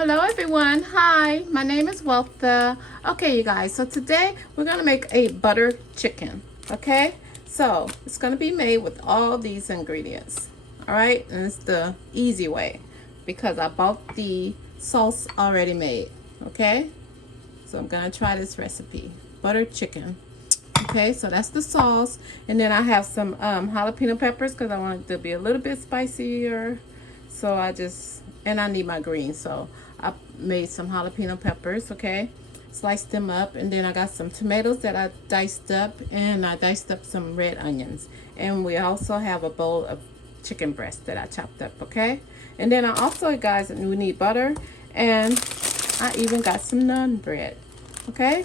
Hello everyone. Hi, my name is Weltha. Okay, you guys, so today we're going to make a butter chicken. Okay, so it's going to be made with all these ingredients. All right, and it's the easy way because I bought the sauce already made. Okay, so I'm going to try this recipe, butter chicken. Okay, so that's the sauce, and then I have some jalapeno peppers because I want it to be a little bit spicier. So I need my greens, so I made some jalapeno peppers. Okay, sliced them up, and then I got some tomatoes that I diced up, and I diced up some red onions, and we also have a bowl of chicken breast that I chopped up. Okay, and then I also, guys, we need butter, and I even got some naan bread. Okay,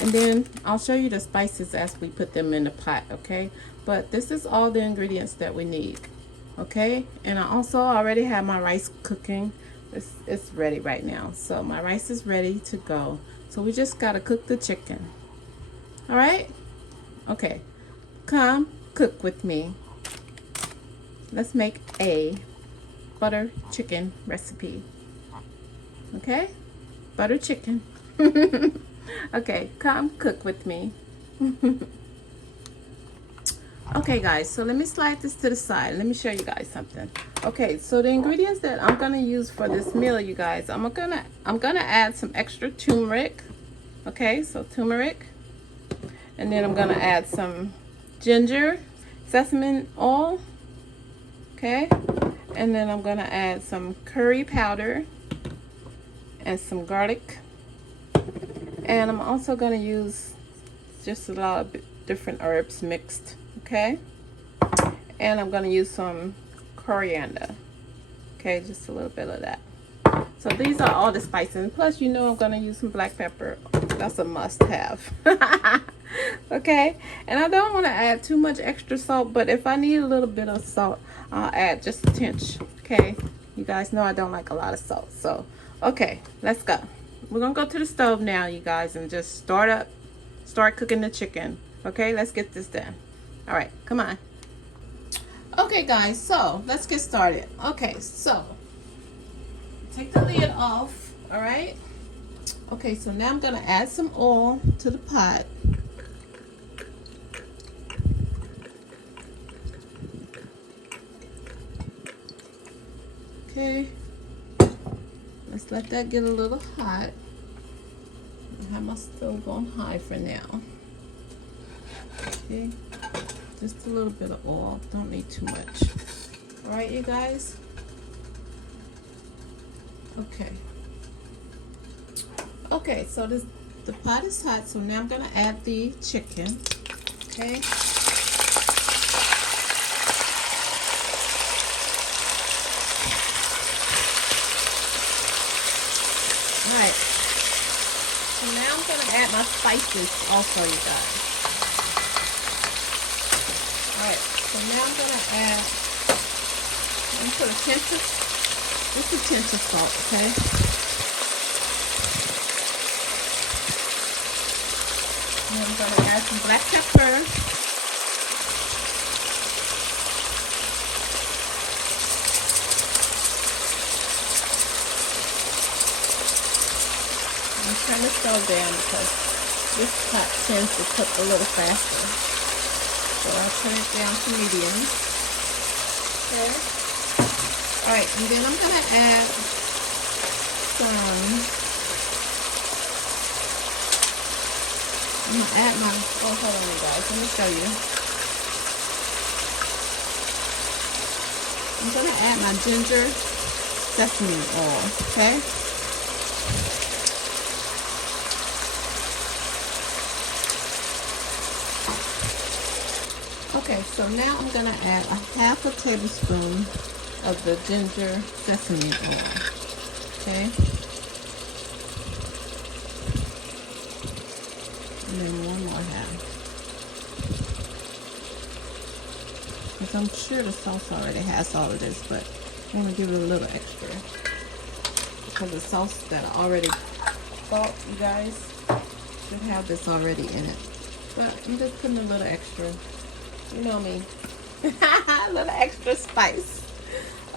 and then I'll show you the spices as we put them in the pot. Okay, but this is all the ingredients that we need. Okay, and I also already have my rice cooking. It's ready right now, so my rice is ready to go. So we just gotta cook the chicken. All right, okay, come cook with me. Let's make a butter chicken recipe. Okay, butter chicken. Okay, come cook with me. Okay guys, so let me slide this to the side. Let me show you guys something. Okay, so the ingredients that I'm gonna use for this meal, you guys, I'm gonna add some extra turmeric. Okay, so turmeric, and then I'm gonna add some ginger, sesame oil. Okay, and then I'm gonna add some curry powder and some garlic, and I'm also gonna use just a lot of different herbs mixed. Okay, and I'm gonna use some coriander. Okay, just a little bit of that. So these are all the spices, and plus, you know, I'm gonna use some black pepper. That's a must-have. Okay, and I don't want to add too much extra salt, but if I need a little bit of salt, I'll add just a tinge. Okay, you guys know I don't like a lot of salt. So okay, let's go. We're gonna go to the stove now, you guys, and just start cooking the chicken. Okay, let's get this done. All right, come on. Okay guys, so let's get started. Okay, so take the lid off. All right, okay, so now I'm gonna add some oil to the pot. Okay, let's let that get a little hot. I have my stove on high for now. Okay, just a little bit of oil, don't need too much. All right, you guys. Okay, so the pot is hot, so now I'm gonna add the chicken. Okay, all right, so now I'm gonna add my spices also, you guys. Alright, so now I'm going to add, put a pinch of salt, okay? And I'm going to add some black pepper. I'm trying to slow down because this pot tends to cook a little faster. So I'll turn it down to medium. Okay. Alright, and then I'm going to add hold on you guys, let me show you. I'm going to add my ginger sesame oil, okay? Okay, so now I'm going to add a half a tablespoon of the ginger sesame oil. Okay. And then one more half. Because I'm sure the sauce already has all of this, but I want to give it a little extra. Because the sauce that I already bought, you guys, should have this already in it. But I'm just putting a little extra. You know me. A little extra spice.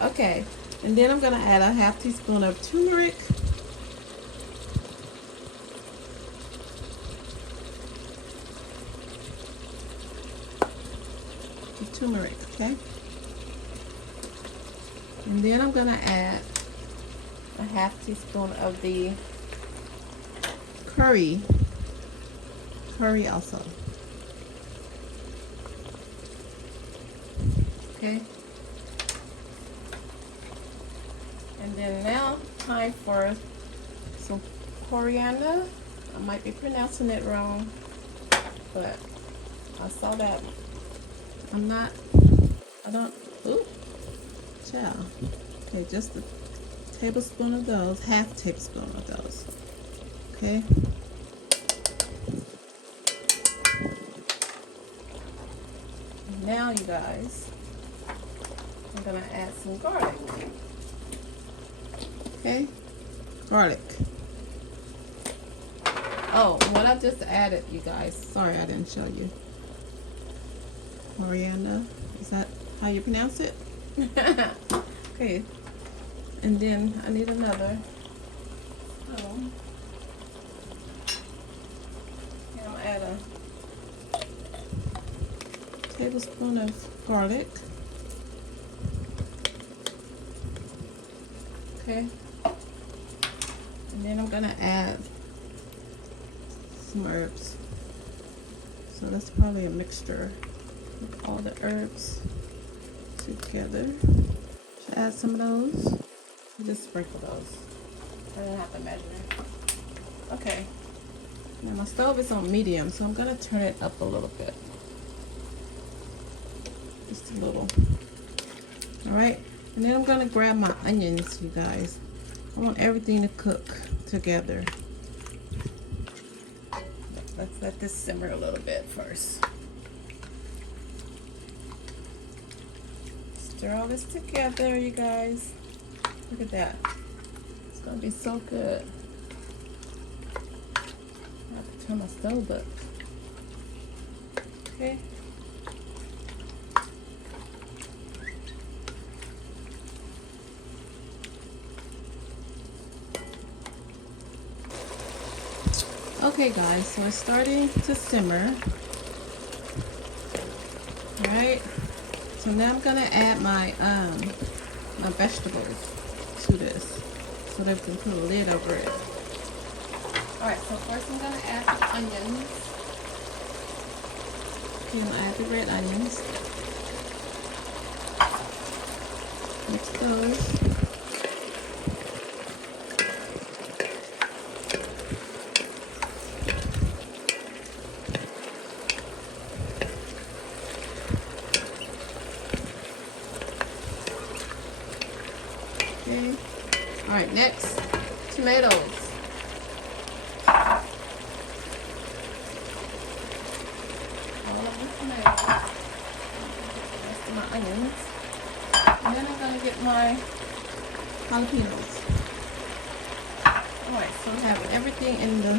Okay, And then I'm gonna add a half teaspoon of turmeric. Turmeric, okay? And then I'm gonna add a half teaspoon of the curry also. Okay. And then now time for some coriander. I might be pronouncing it wrong, but I saw that. I don't, ooh, child. Okay, just a tablespoon of those, half tablespoon of those. Okay. Now you guys, I'm gonna add some garlic. Okay, garlic. Oh, what I just added, you guys, sorry I didn't show you. Coriander, is that how you pronounce it? Okay, and then I need another. Oh. And I'll add a tablespoon of garlic. Okay, and then I'm gonna add some herbs. So that's probably a mixture of all the herbs together. Should I add some of those? Or just sprinkle those. I don't have to measure. Okay. Now my stove is on medium, so I'm gonna turn it up a little bit. Just a little. Alright. And then I'm gonna grab my onions, you guys. I want everything to cook together. Let's let this simmer a little bit first. Stir all this together, you guys. Look at that. It's gonna be so good. I have to turn my stove up. Okay. Okay guys, so it's starting to simmer. Alright. So now I'm gonna add my my vegetables to this so that we can put a lid over it. Alright, so first I'm gonna add the onions. Okay, I'll add the red onions. Mix those. Okay. Alright, next, tomatoes. All of the tomatoes. Rest of my onions. And then I'm going to get my jalapenos. Alright, so I have everything in the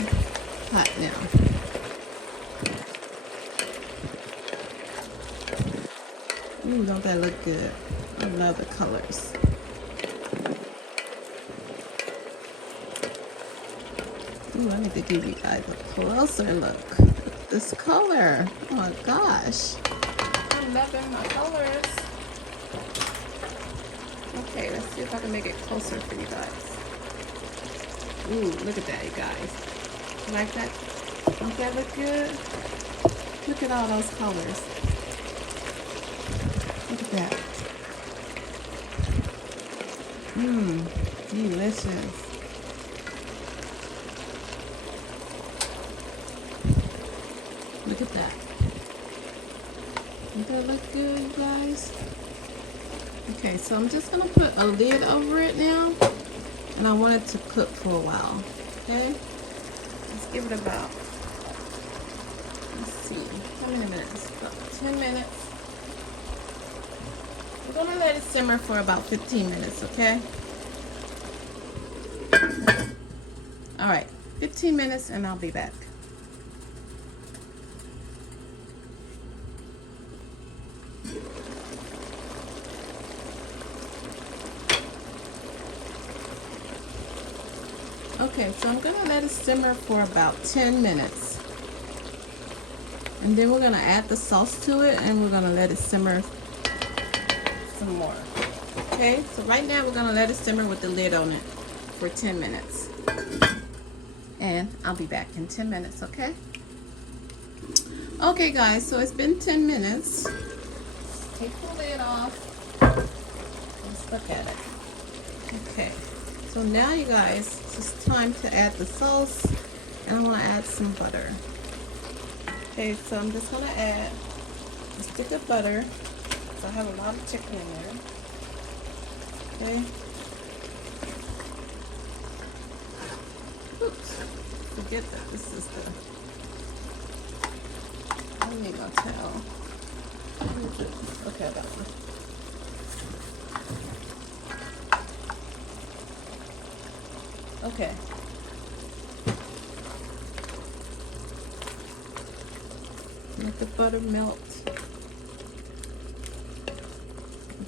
pot now. Ooh, don't that look good? I love the colors. Ooh, I need to give you guys a closer look at this color. Oh my gosh. I'm loving my colors. Okay, let's see if I can make it closer for you guys. Ooh, look at that, you guys. You like that? Don't that look good? Look at all those colors. Look at that. Mmm, delicious. Look at that. Doesn't that look good, you guys? Okay, so I'm just going to put a lid over it now. And I want it to cook for a while. Okay? Let's give it about, let's see, how many minutes? About 10 minutes. We're going to let it simmer for about 15 minutes, okay? Alright, 15 minutes and I'll be back. Okay, so I'm gonna let it simmer for about 10 minutes. And then we're gonna add the sauce to it and we're gonna let it simmer some more. Okay, so right now we're gonna let it simmer with the lid on it for 10 minutes. And I'll be back in 10 minutes, okay? Okay guys, so it's been 10 minutes. Take the lid off. Let's look at it. Okay, so now you guys, it's just time to add the sauce, and I want to add some butter. Okay, so I'm just going to add a stick of butter, so I have a lot of chicken in there. Okay. Oops, forget that this is the, I don't need no towel. Okay, I got one. Okay. Let the butter melt.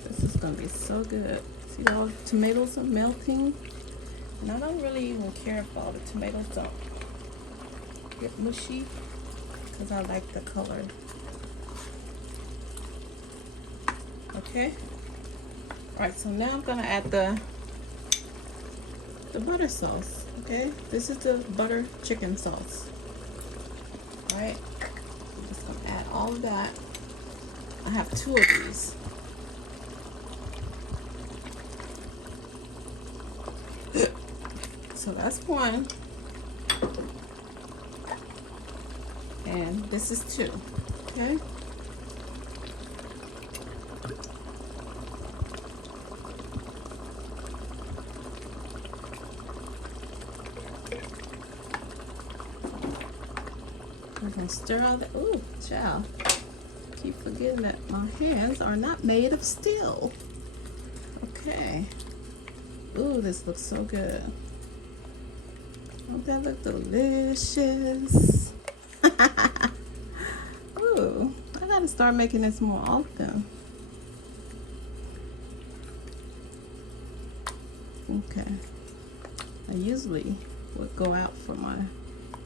This is gonna be so good. See, all the tomatoes are melting. And I don't really even care if all the tomatoes don't get mushy, because I like the color. Okay. Alright, so now I'm gonna add the butter sauce. Okay, this is the butter chicken sauce. Alright, I'm just gonna add all of that. I have 2 of these. So that's 1. And this is 2. Okay. We're gonna stir all that. Ooh, child. Keep forgetting that my hands are not made of steel. Okay. Ooh, this looks so good. Don't that look delicious? Ooh, I gotta start making this more often. Okay. I usually would go out for my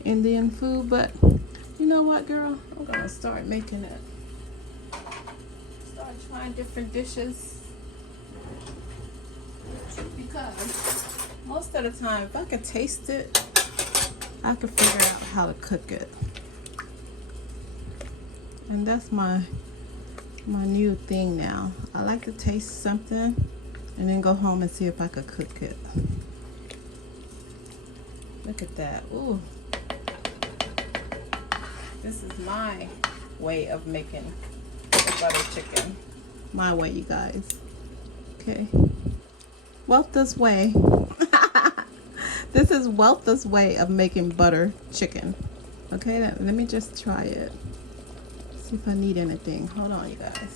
Indian food, but you know what, girl? I'm gonna start making it. Start trying different dishes. Because most of the time, if I could taste it, I could figure out how to cook it. And that's my new thing now. I like to taste something and then go home and see if I could cook it. Look at that. Ooh. This is my way of making the butter chicken. My way, you guys. Okay. Weltha's way. This is Weltha's way of making butter chicken. Okay, let me just try it. See if I need anything. Hold on, you guys.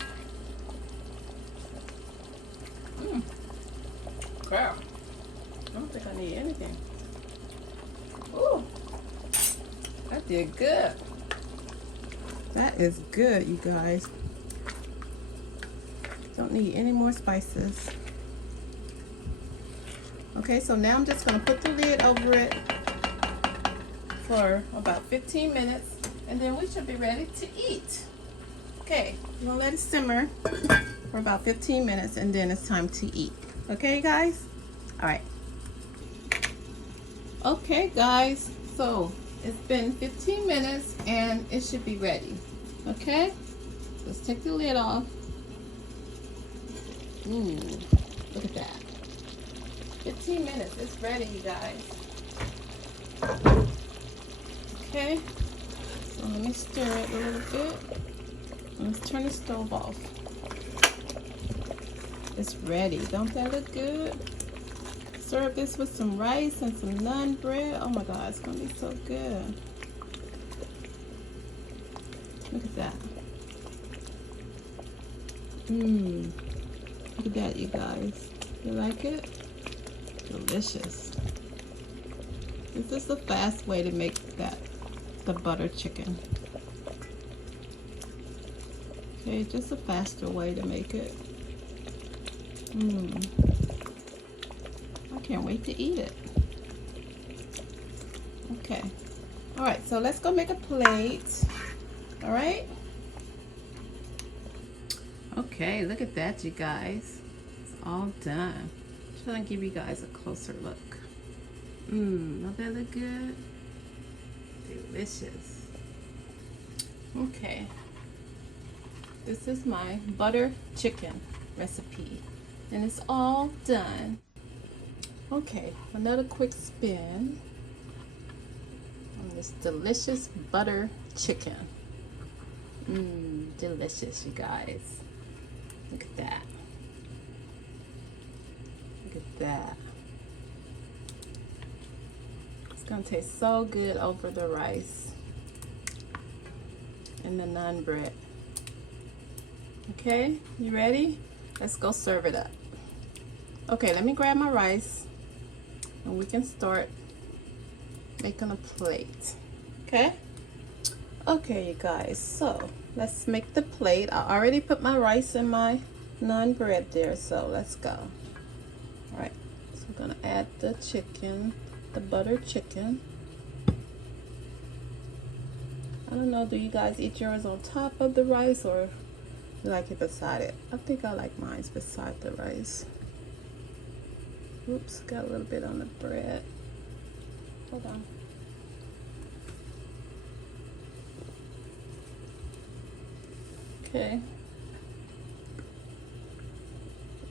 Girl, I don't think I need anything. Ooh, that did good. That is good, you guys. Don't need any more spices. Okay, so now I'm just gonna put the lid over it for about 15 minutes, and then we should be ready to eat. Okay, I'm gonna let it simmer for about 15 minutes, and then it's time to eat. Okay, guys? All right. Okay, guys, so it's been 15 minutes, and it should be ready. Okay? Let's take the lid off. Look at that. 15 minutes, it's ready, you guys. Okay, so let me stir it a little bit. Let's turn the stove off. It's ready. Don't that look good? Serve this with some rice and some naan bread. Oh my God, it's gonna be so good. Look at that. Look at that, you guys. You like it? Delicious. This is the fast way to make the butter chicken. Okay, just a faster way to make it. I can't wait to eat it. Okay. All right, so let's go make a plate. All right. Okay, look at that, you guys. It's all done. Just want to give you guys a closer look. Don't that look good? Delicious. Okay. This is my butter chicken recipe. And it's all done. Okay, another quick spin on this delicious butter chicken. Delicious, you guys. Look at that. Look at that. It's gonna taste so good over the rice and the naan bread. Okay, you ready? Let's go serve it up. Okay, let me grab my rice and we can start making a plate. Okay? Okay, you guys, so let's make the plate. I already put my rice and my naan bread there, so let's go. All right, so I'm gonna add the chicken, the butter chicken. I don't know, do you guys eat yours on top of the rice or you like it beside it? I think I like mine beside the rice. Oops, got a little bit on the bread. Hold on. Okay.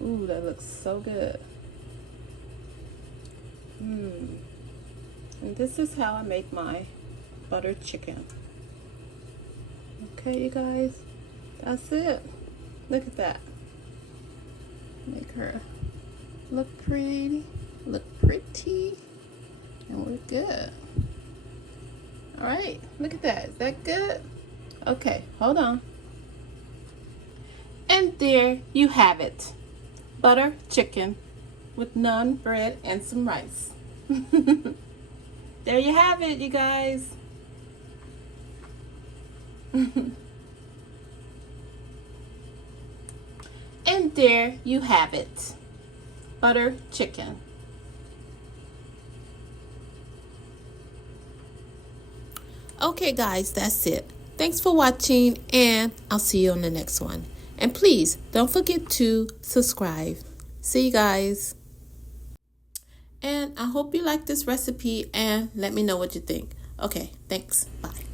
Ooh, that looks so good. And this is how I make my butter chicken. Okay, you guys, that's it. Look at that. Make her look pretty, and we're good. All right, look at that. Is that good? Okay, hold on. And there you have it. Butter chicken with naan bread and some rice. There you have it, you guys. And there you have it. Butter chicken. Okay, guys, that's it. Thanks for watching, and I'll see you on the next one. And please don't forget to subscribe. See you guys. And I hope you like this recipe and let me know what you think. Okay, thanks. Bye.